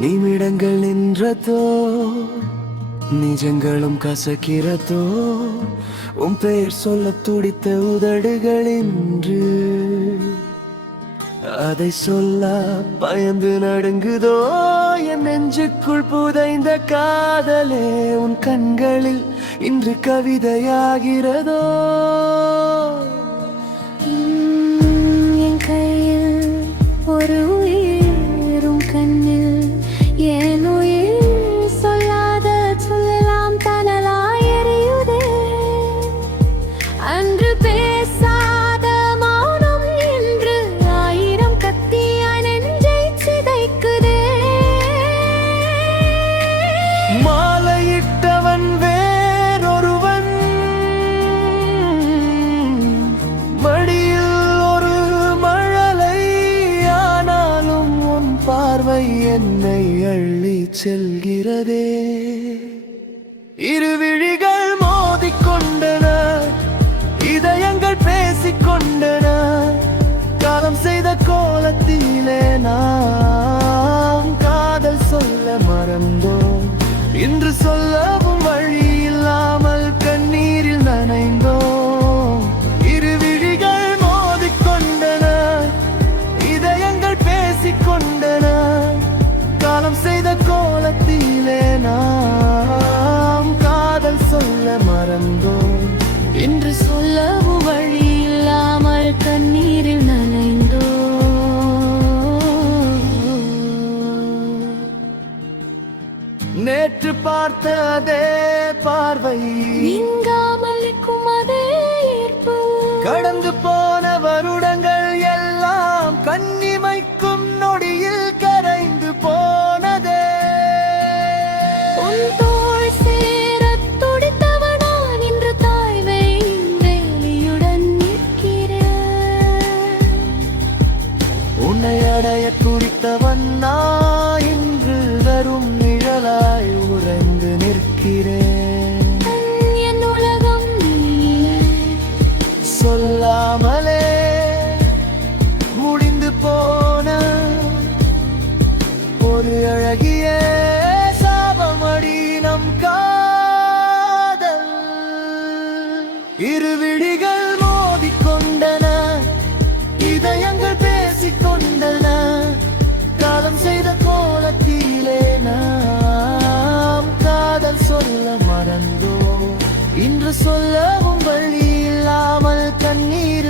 நிமிடங்கள் நின்றதோ, நிஜங்களும் கசக்கிறதோ, உன் பெயர் சொல்ல துடித்த உதடுகள் இன்று அதை சொல்ல பயந்து நடுங்குதோ. என் நெஞ்சுக்குள் புதைந்த காதலே உன் கண்களில் இன்று கவிதையாகிறதோ. என் கையில் ஒரு உயிரும் கண்ணில் ஏன் உயிர் சொல்லாத சொல்லலாம் தனலாய் எரியுதே. அன்று பேசாத மௌனம் இன்று ஆயிரம் கத்தியாய் நெஞ்சை சிதைக்குதே. மாலையிட்டவன் வேறொருவன், மடியில் ஒரு மழலை, ஆனாலும் உன் பார்வை என்னை அள்ளி செல்கிறதே. இரு விழிகள் மோதிக்கொண்டன, இதயங்கள் பேசிக்கொண்டன, காலம் செய்த கோலத்திலே நாம் காதல் சொல்ல மறந்தோம். இன்று சொல்லவும் வழி இல்லாமல் கண்ணீரில் நனைந்தோம். இரு விழிகள் மோதிக்கொண்டன, இதயங்கள் பேசிக்கொண்டன, காலம் செய்த கோலத்திலே நாம் காதல் சொல்ல மறந்தோம். இன்று சொல்லவும் வழி இல்லாமல் கண்ணீரில் நனைந்தோ. நேற்று பார்த்த அதே பார்வை, நீங்காமல் இருக்கும் அதே ஈர்ப்பு, கடந்து போன வருடங்கள் எல்லாம் கண்ணிமைக்கும் நொடியில் கரைந்து போனதே. உன் தோள் சேரத் துடித்தவனான் இன்று தாய்வை வேலியுடன் நிற்கிறேன். உன்னை அடைய துடித்தவன் நான் இன்று வரும் நிழலாய் உறைந்து நிற்கிறேன். என் உலகம் நீயே. சொல்லாமலே முடிந்து போன ஒரு அழகிய சாபமடி நம் காதல். இரு விழிகள் மோதிக்கொண்டன, இதயங்கள் பேசிக்கொண்டன, காலம் செய்த கோலத்திலே நாம் காதல் சொல்ல மறந்தோம். இன்று சொல்லவும் வழி இல்லாமல் கண்ணீர்